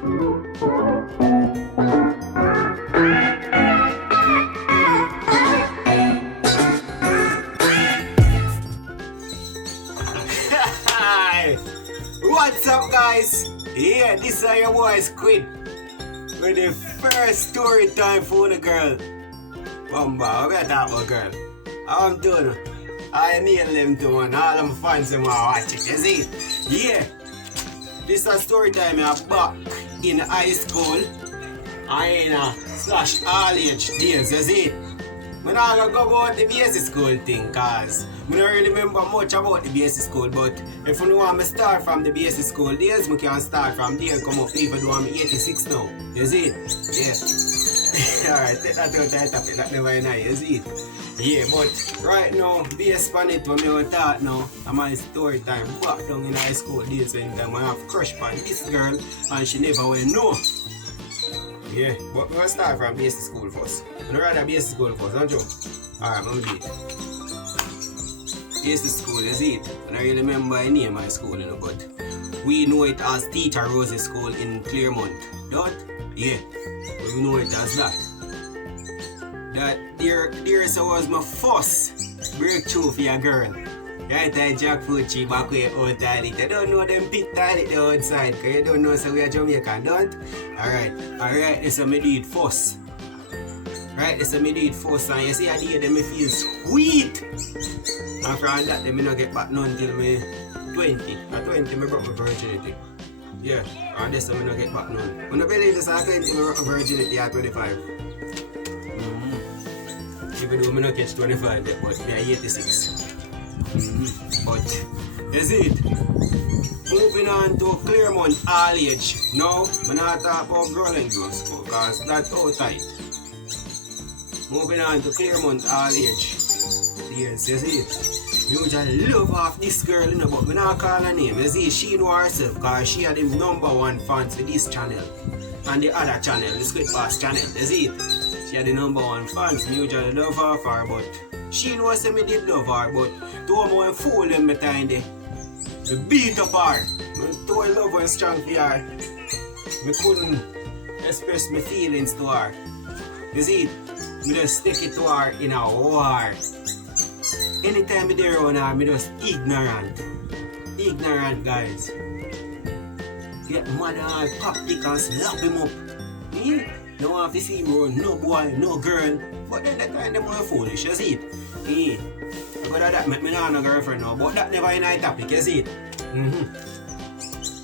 What's up, guys? Yeah, this is your boy Squid with the first story time for the girl. Bumba, what about that girl? How I'm doing? I need them to one. All them fans them watch it, you see? Yeah, this is a story time. I'm back in high school. I in a slash all age days, you see? I'm not gonna go about the basic school thing, cause I don't really remember much about the basic school, but if you want me start from the basic school days, I can start from there, come up even though I'm 86 now. You see? Yeah. Alright, take that out of the topic, that never nice, you see? Yeah, but right now, based on it, when I talk now, I'm my story time back down in high school days when I have crush on this girl and she never will know. Yeah, but we're gonna start from basic school first. I'd rather basic school first, don't you? Alright, I'm gonna do it. Basic school, you see it? I don't really remember the name of my school, you know, but we know it as Teacher Rosie School in Claremont. Don't? Yeah, we know it as that. That there was my first breakthrough for a girl. Right, I jackfruit tree back way outside it. I don't know them pit toilet there outside, because you don't know so we are Jamaican, don't? Alright, this is me do it first. Right, this is me do it first, and you see I did them, me feel sweet. And from that, then me not get back none till me 20. At 20, me broke my virginity. Yeah, and this time me not get back none. When I believe this at 20, me broke my virginity at 25. Even though me not catch 25 yet, but me are 86. But that's it. Moving on to Claremont all age. Now, I'm not talking about girl and girls because that's all tight. Moving on to Claremont all age. Yes, you see it. Me usually love half this girl, you know, but me not call her name. You see, she know herself because she had the #1 fans for this channel and the other channel, the Squid Pass channel. You see it. She had the #1 fans. Me usually love her for her, but she knows me did love her, but two more fool them behind there. Me beat up her. Me too love and strong for her. Me couldn't express my feelings to her. You see, me just stick it to her in a war. Anytime me there around her, me just ignorant. Ignorant, guys. Get mad at her, pop dick and slap him up. Yeah. Don't want to see me, no boy, no girl. But then that time them more foolish, you see it? Yeah. But that make me not have a girlfriend now, but that never in a topic, you see it?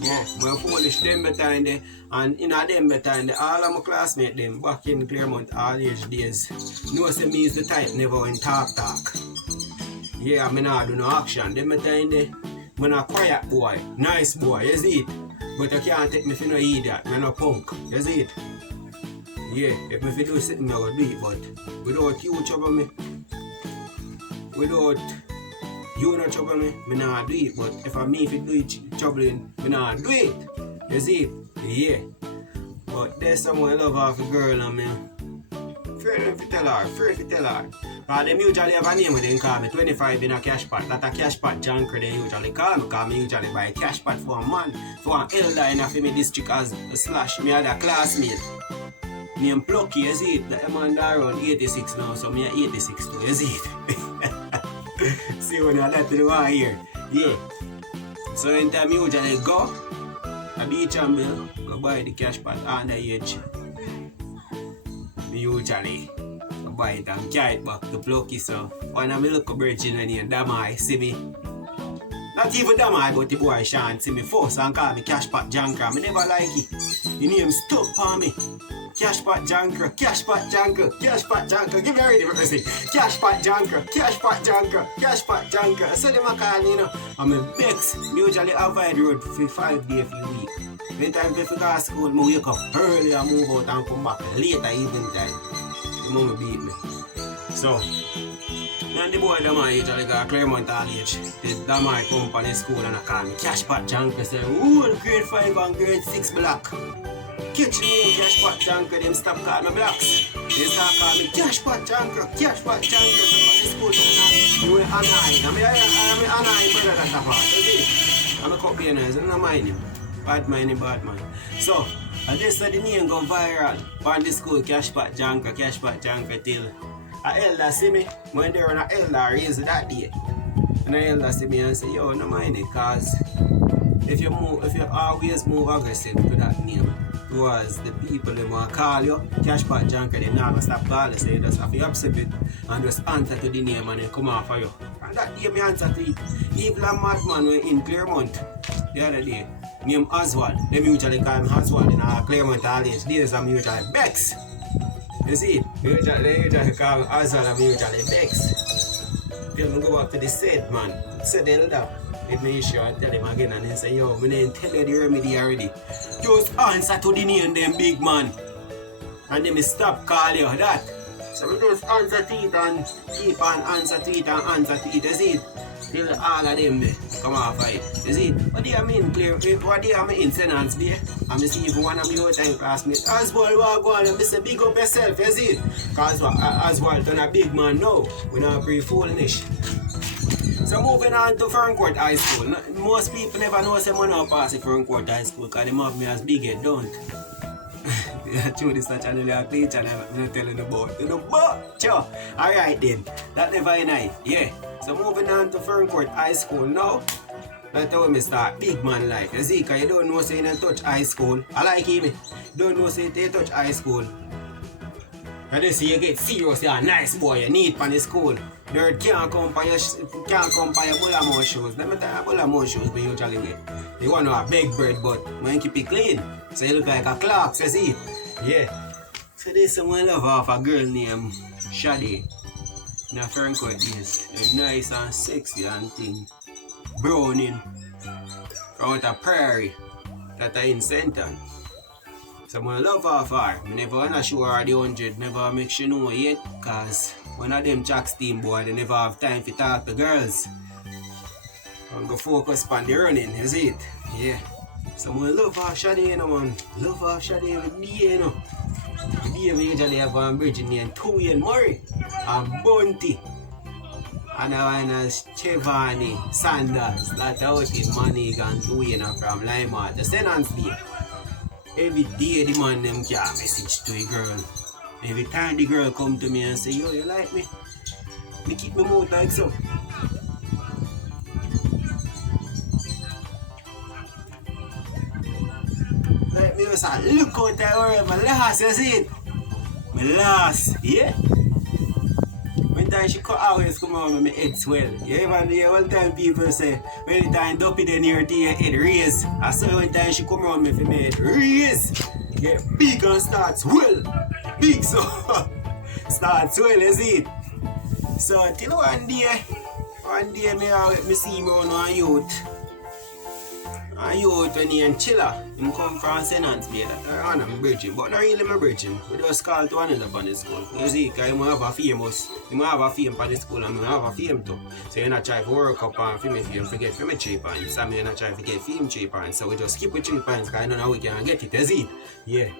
Yeah, more foolish them better in there. And in a them better in there, all of my classmates them back in Claremont all age days know say me is the type never in talk. Yeah, I not do no action. Them better in there. I'm a quiet boy, nice boy, you see it? But you can't take me for no idiot, I'm no punk, you see it? Yeah, if I do something, I will do it, but without you trouble me, without you not trouble me, I not do it. But if I me if you do it troubling, I not do it. You see it? Yeah. But there's someone love half a girl and me. Afraid to tell her. But them usually have a name when they call me 25 in a cash pot. That a cash pot junker they usually call me, because me usually buy a cash pot for a man, for an elder in a me district as a slash, me had a classmate. Me am plucky, you see it? The man around 86 now, so me are 86 too, you see it? See when I let you want here. Yeah. So in time you usually go, a beach and bill, go buy the cash pot on the edge. Me usually go buy it and carry it back to plucky, so when I look a virgin when you Damai see me. Not even Damai, but the boy Sean see me first and call me cash pot junker. I never like it. The name stuck on me. Cash pot junker, cash pot junker, cash pot junker. Give me a reading for me. Cash pot junker, cash pot junker, cash pot junker. So them a call me, you know. I'm a vex. Me usually avoid road for 5 days a week. When time if I go to school, I wake up early and move out and come back later evening time. The mama beat me. So, and the boy Damai usually go to Claremont all age. The Damai come up on the school and I call me cash pot junker. Say, ooh, grade 5 and grade 6 black. Catch me in cash pot junker, them stop calling me blacks. They start calling me cash pot junker, cash pot junker. So for the school, you were annoying. I'm annoying brother that part, you see? I'm a copy and I don't mind him. Bad man. So, and this the name go viral. On the school, Cashpot Janka till a elder see me. When they're on a elder raise that day. And the elder see me and say, yo, no mind it, cause if you always move aggressive to that name towards the people they want to call you, Cashpot Janka, they not gonna stop calling, so you just have to accept it and just answer to the name and then come off for you. And that day me answer to it. Even a madman were in Claremont the other day, named Oswald. They usually call him Oswald in Claremont all these days. I'm usually Bex. You see? They usually call him Oswald and usually Bex. Till me go back to the said man. Said elder. Let me issue and tell him again and he say, yo, me didn't tell you the remedy already. Just answer to the name them big man. And then me stop call you that. So we just answer to it and keep on answer to it and answer to it. You see it? Till all of them come off of it. You see it? What do you mean, clear? What do you mean, sentence there? And I see if one of my old time classmates, Oswald, walk on and say, big up yourself, you see it? Because Oswald done a big man now. We not pretty foolish. So moving on to Ferncourt High School. Most people never know someone now pass the Ferncourt High School because they have me as big head, don't. True, this is a channel I play and I'm not telling about. You know, but sure. Alright then. That never night. Yeah. So moving on to Ferncourt High School now. That's how we start big man life. You see, because you don't know say you don't touch high school. I like him. You don't know say you touch high school. And then see you get serious, you're a nice boy, you need for the school. Dirt can't come by your Bullamore shoes. Let me tell you, Bullamore shoes we usually wear. You want to have big bread, but when keep it clean. So you look like a clock, you see? Yeah. So there's someone love off a girl named Shadi. In a Ferncourt days. They're nice and sexy and thing. Browning. From out a prairie. That are in Senton. Someone love off her. I never wanna show her the 100, never make sure know yet, cause one of them Jack's team boy, they never have time to talk to girls. I'm gonna focus on the running, you see it? Yeah. Someone love off Shadi, you know, man. Love off Shadi every day, you know. The day we usually have one bridge named Tui and Murray and Bunty. And I want Chevani, Sanders, that out in Manigan and Tui from Lima, the Senance Day. Every day the man them can message to a girl. Every time the girl come to me and say, yo, you like me? Me keep my mouth like so. Like me was a look out that world, my last, you see it? My last, yeah? When time she cut always come out with my head swell. You ever hear one time people say, when the time dumpy then your head raise. I saw one time she come around me for my head raise. Get big and start swell. Big so start swell, you see it? So till one day me see me on a youth. A youth when he and Chiller, he come from Senance Bay, that I'm bridging, but not really my bridging. We just call to another on the school. You see, because he have a famous, he have a fame for the school and I have a fame too. So you not try to work up and fame forget for me 3 points. So you not try to get fame 3 points. So we just keep with 3 points because I don't know how we can get it, you see? Yeah.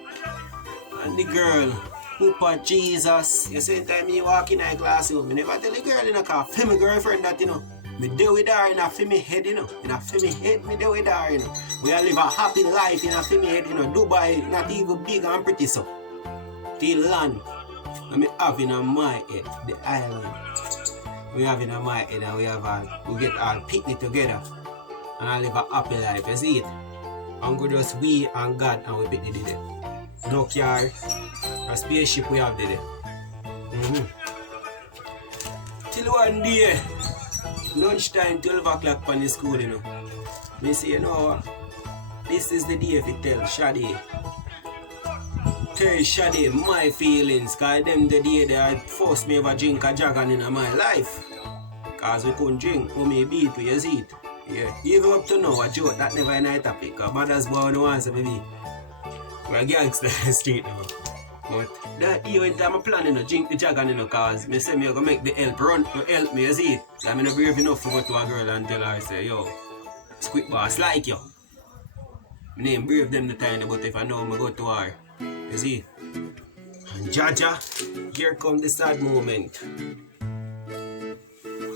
And the girl, Papa Jesus, you see, time me walk in that classroom, I never tell the girl in a car, feel my girlfriend that, you know. Me deal with her in a filmy head, you know. In a filmy head, me deal with her, you know. We all live a happy life in a filmy head, you know. Dubai, not even big and pretty, so. Till land. And me have in my head, the island. We have in my head and we get all picnic together. And I live a happy life, you see it? And go just we and God and we picnic there. No car, a spaceship we have there. Till one day. Lunchtime, 12 o'clock on the school, you know. Me say, you know, this is the day if you tell Shadi. Tell Shadi my feelings, because them the day they forced me to drink a dragon in my life. Because we couldn't drink, we may beat we, you see it. Yeah. Even up to now, a joke, that never in a topic. Because mothers boy don't want to be. We're gangster in the street now. But that year when I'm planning to drink the dragon, you know, cause me say me gonna make the help run to help me, you see it? I'm not brave enough to go to a girl and tell her, say, yo, squid boss like you. My name brave them the time, but if I know I go to her, you see? And Jaja, here come the sad moment.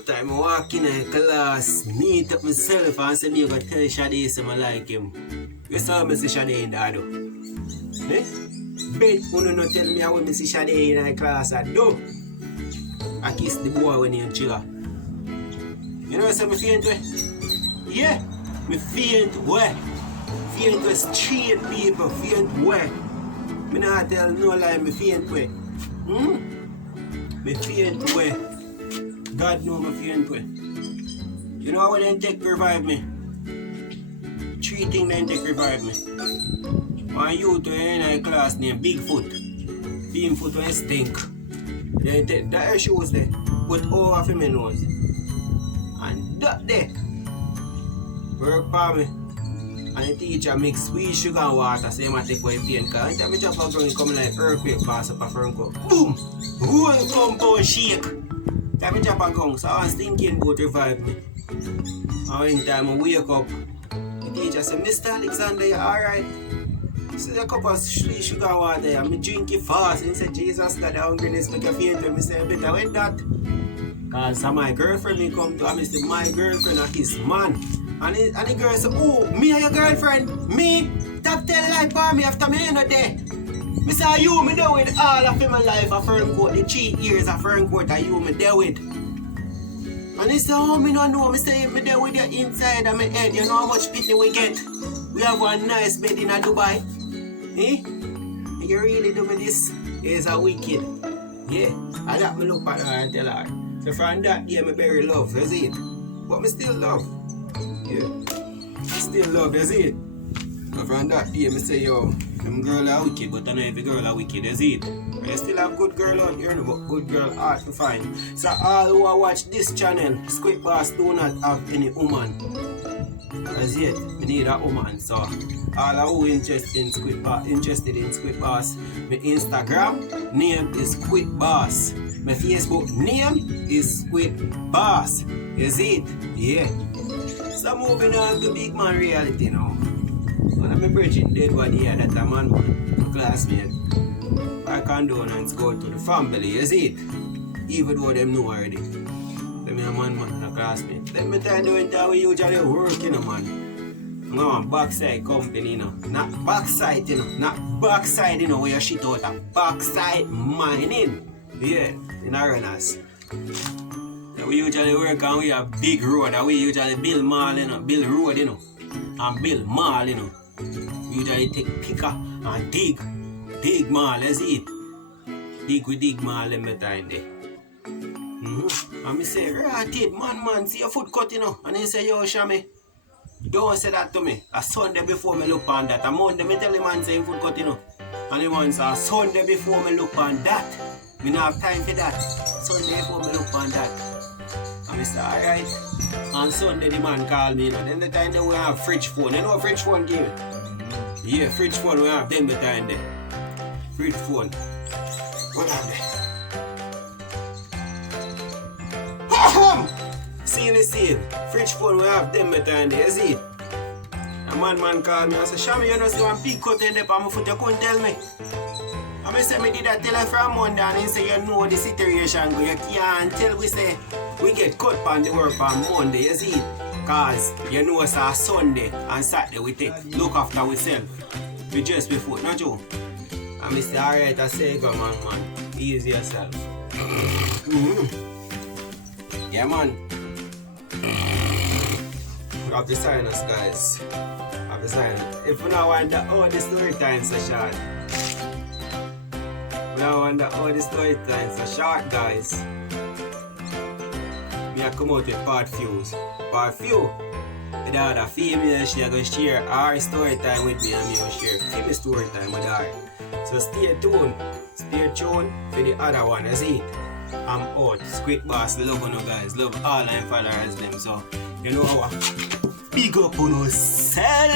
Time I walk in a class, meet up myself and say me gonna tell Shadi say I like him. You saw me see Shade in that do. Eh? Bet you no tell me how me see Shade in my class I do. I kiss the boy when he in chiller. You know what I'm faint way? Yeah, me faint way. Faint way street people, faint way. Me not tell no lie, me faint way. Me faint way. God know me faint way. You know what they take to revive me? 3 things they take to revive me. One youth in a class named Bigfoot. Beamfoot when stink. They take that shoes there, put over for my nose. And that there. Work for me. And the teacher mix sweet sugar and water so you might take away pain. Because anytime I drop a ground, it come like earthquake pass up a front cup. Boom! Whole compound shake. Time I drop a ground, so I was thinking about revive me. And when time I wake up, the teacher said, Mr. Alexander, you alright? He said, a cup of sweet sugar and water and I drink it fast. And he said, Jesus, God, the hungriness make you faint. And I said, better with that. Because my girlfriend me come to, and I said, my girlfriend a kiss man. And the girl said, oh, me and your girlfriend? Me? Top 10 life for me after me in a day. Me say, you me there with all of my life of Ferncourt, the 3 years of Ferncourt, and you me there with. And he said, oh, me no know. Me say, me there with you inside of my head. You know how much pity we get? We have one nice bed in Dubai. Eh? And you really do me this? It's a wicked. Yeah. And that me look at her and tell her. So from that day, me bury love, you see it? But me still love. Yeah. I still love, you see it? So from that day, me say, yo, them girl are wicked, but I know every girl are wicked, you see it? I still have good girl out here, but good girl hard to find. So all who watch this channel, Squid Boss do not have any woman. As yet, we need a woman. So all who interested in Squid Boss, my Instagram name is Squid Boss. My Facebook name is Squid Boss. You see it? Yeah. So moving on to big man reality now. One of my bridging dead body here that a man, my classmate. My condolence go to the family, you see it? Even though them know already. Them a man, a classmate. Let me tell you when we usually work, you know, man. No, backside company, you know. Not backside, you know. Not backside, you know, where you shit out a backside mining. Yeah, in Arenas. We usually work and we have big road and we usually build mall, you know, build road, you know, and build mall, you know. We usually take picker and dig mall, you see it? We dig mall every time there. And I say, right, man, see your foot cut, you know. And he say, yo, Shami, don't say that to me. A Sunday before me look on that. A Monday, me tell the man say foot cut, you know. And the man say, a Sunday before me look on that. Me not have time for that. Sunday before me look on that. And I say, alright. On Sunday the man call me, you know. Then the time that we have fridge phone. You know what fridge phone give? Yeah, fridge phone we have them the time there. Fridge phone. What are they? See the same. Fridge phone we have them the time there, you see it? A man call me and say, Shami, you know see one big cut in there on my foot, you couldn't tell me. And I say, me did that tell her from Monday and he say, you know the situation go. You can't tell we say, we get cut on the work on Monday, you see it? Cause you know it's a Sunday and Saturday we take look after ourselves. We just before, not you. And I say, alright, I say, go man, ease yourself. Yeah, man. We have the sinus, guys. Have the sinus. If we now wonder, oh, the story time so short. We now wonder, oh, the story time so short, guys. Me I come out with part few. With the other female, she going to share our story time with me and me will share female story time with her. So stay tuned for the other one, you see? I'm out. Squid Boss, love you guys. Love all my followers them. So, you know what? Big up on yourself.